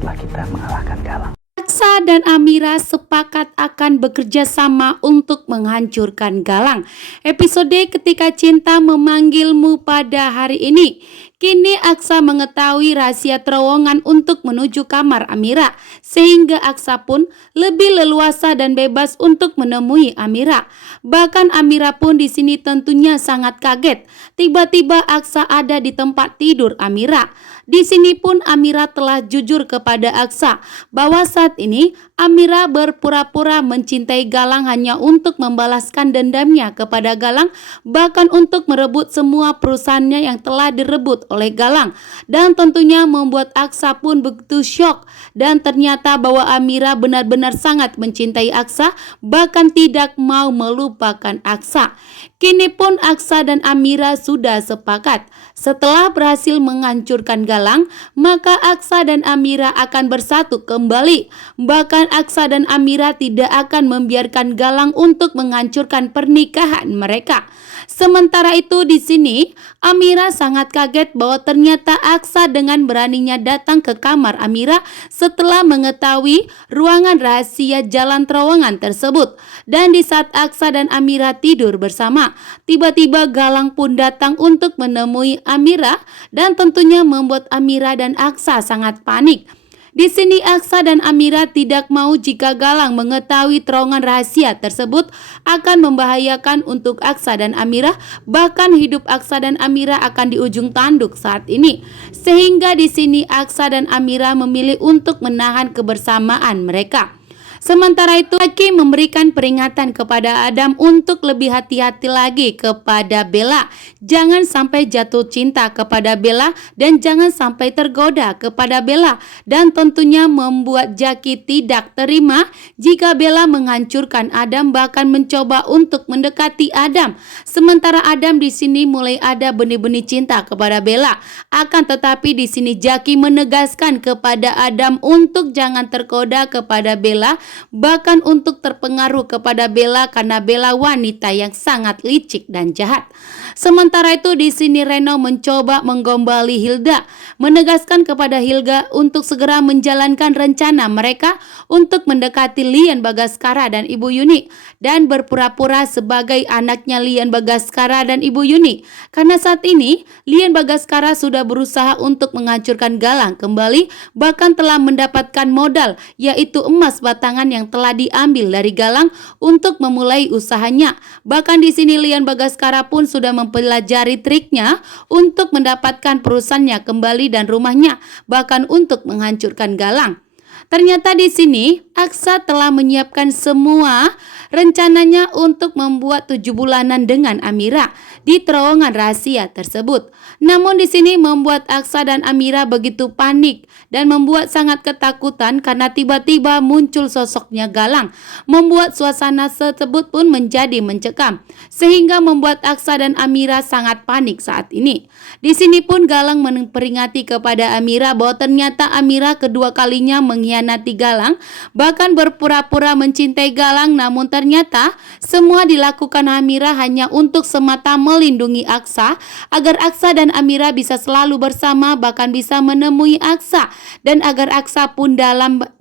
setelah kita mengalahkan Galang. Aksa dan Amira sepakat akan bekerja sama untuk menghancurkan Galang. Episode Ketika Cinta Memanggilmu pada hari ini. Kini Aksa mengetahui rahasia terowongan untuk menuju kamar Amira, sehingga Aksa pun lebih leluasa dan bebas untuk menemui Amira. Bahkan Amira pun di sini tentunya sangat kaget. Tiba-tiba Aksa ada di tempat tidur Amira. Di sini pun Amira telah jujur kepada Aksa bahwa saat ini Amira berpura-pura mencintai Galang hanya untuk membalaskan dendamnya kepada Galang, bahkan untuk merebut semua perusahaannya yang telah direbut oleh Galang. Dan tentunya membuat Aksa pun begitu syok, dan ternyata bahwa Amira benar-benar sangat mencintai Aksa, bahkan tidak mau melupakan Aksa. Kini pun Aksa dan Amira sudah sepakat. Setelah berhasil menghancurkan Galang, maka Aksa dan Amira akan bersatu kembali. Bahkan Aksa dan Amira tidak akan membiarkan Galang untuk menghancurkan pernikahan mereka. Sementara itu di sini Amira sangat kaget bahwa ternyata Aksa dengan beraninya datang ke kamar Amira setelah mengetahui ruangan rahasia jalan terowongan tersebut. Dan di saat Aksa dan Amira tidur bersama, tiba-tiba Galang pun datang untuk menemui Amira dan tentunya membuat Amira dan Aksa sangat panik. Di sini Aksa dan Amira tidak mau jika Galang mengetahui terowongan rahasia tersebut akan membahayakan untuk Aksa dan Amira, bahkan hidup Aksa dan Amira akan di ujung tanduk saat ini. Sehingga di sini Aksa dan Amira memilih untuk menahan kebersamaan mereka. Sementara itu Aki memberikan peringatan kepada Adam untuk lebih hati-hati lagi kepada Bella. Jangan sampai jatuh cinta kepada Bella dan jangan sampai tergoda kepada Bella. Dan tentunya membuat Jaki tidak terima jika Bella menghancurkan Adam, bahkan mencoba untuk mendekati Adam. Sementara Adam di sini mulai ada benih-benih cinta kepada Bella. Akan tetapi di sini Jaki menegaskan kepada Adam untuk jangan tergoda kepada Bella, bahkan untuk terpengaruh kepada Bella karena Bella wanita yang sangat licik dan jahat. Sementara itu di sini Reno mencoba menggombali Hilda, menegaskan kepada Hilda untuk segera menjalankan rencana mereka untuk mendekati Lian Bagaskara dan Ibu Yuni dan berpura-pura sebagai anaknya Lian Bagaskara dan Ibu Yuni. Karena saat ini Lian Bagaskara sudah berusaha untuk menghancurkan Galang kembali, bahkan telah mendapatkan modal yaitu emas batangan yang telah diambil dari Galang untuk memulai usahanya. Bahkan di sini Lian Bagaskara pun sudah mempelajari triknya untuk mendapatkan perusahaannya kembali dan rumahnya, bahkan untuk menghancurkan Galang. Ternyata di sini Aksa telah menyiapkan semua rencananya untuk membuat 7 bulanan dengan Amira di terowongan rahasia tersebut. Namun di sini membuat Aksa dan Amira begitu panik dan membuat sangat ketakutan karena tiba-tiba muncul sosoknya Galang, membuat suasana tersebut pun menjadi mencekam sehingga membuat Aksa dan Amira sangat panik saat ini. Di sini pun Galang memperingati kepada Amira bahwa ternyata Amira kedua kalinya mengkhianati Galang, bahkan berpura-pura mencintai Galang, namun ternyata semua dilakukan Amira hanya untuk semata melindungi Aksa agar Aksa dan Amira bisa selalu bersama, bahkan bisa menemui Aksa dan agar Aksa pun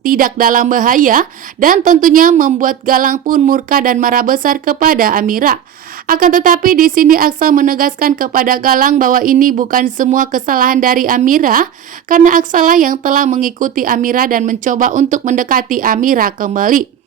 tidak dalam bahaya, dan tentunya membuat Galang pun murka dan marah besar kepada Amira. Akan tetapi di sini Aksa menegaskan kepada Galang bahwa ini bukan semua kesalahan dari Amira, karena Aksa lah yang telah mengikuti Amira dan mencoba untuk mendekati Amira kembali.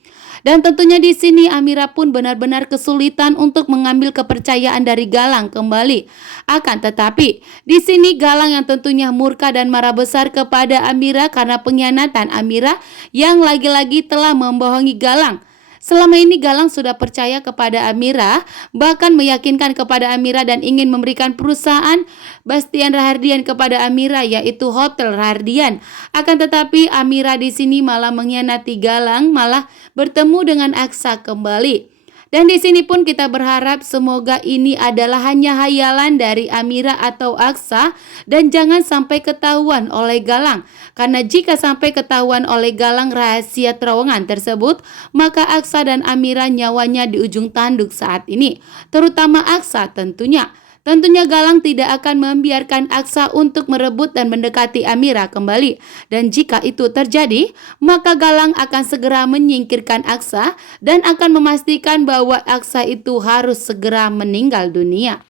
Dan tentunya di sini Amira pun benar-benar kesulitan untuk mengambil kepercayaan dari Galang kembali. Akan tetapi di sini Galang yang tentunya murka dan marah besar kepada Amira karena pengkhianatan Amira yang lagi-lagi telah membohongi Galang. Selama ini Galang sudah percaya kepada Amira, bahkan meyakinkan kepada Amira dan ingin memberikan perusahaan Bastian Rahardian kepada Amira, yaitu Hotel Rahardian. Akan tetapi Amira di sini malah mengkhianati Galang, malah bertemu dengan Aksa kembali. Dan di sini pun kita berharap semoga ini adalah hanya hayalan dari Amira atau Aksa dan jangan sampai ketahuan oleh Galang. Karena jika sampai ketahuan oleh Galang rahasia terowongan tersebut, maka Aksa dan Amira nyawanya di ujung tanduk saat ini. Terutama Aksa tentunya. Tentunya Galang tidak akan membiarkan Aksa untuk merebut dan mendekati Amira kembali. Dan jika itu terjadi, maka Galang akan segera menyingkirkan Aksa dan akan memastikan bahwa Aksa itu harus segera meninggal dunia.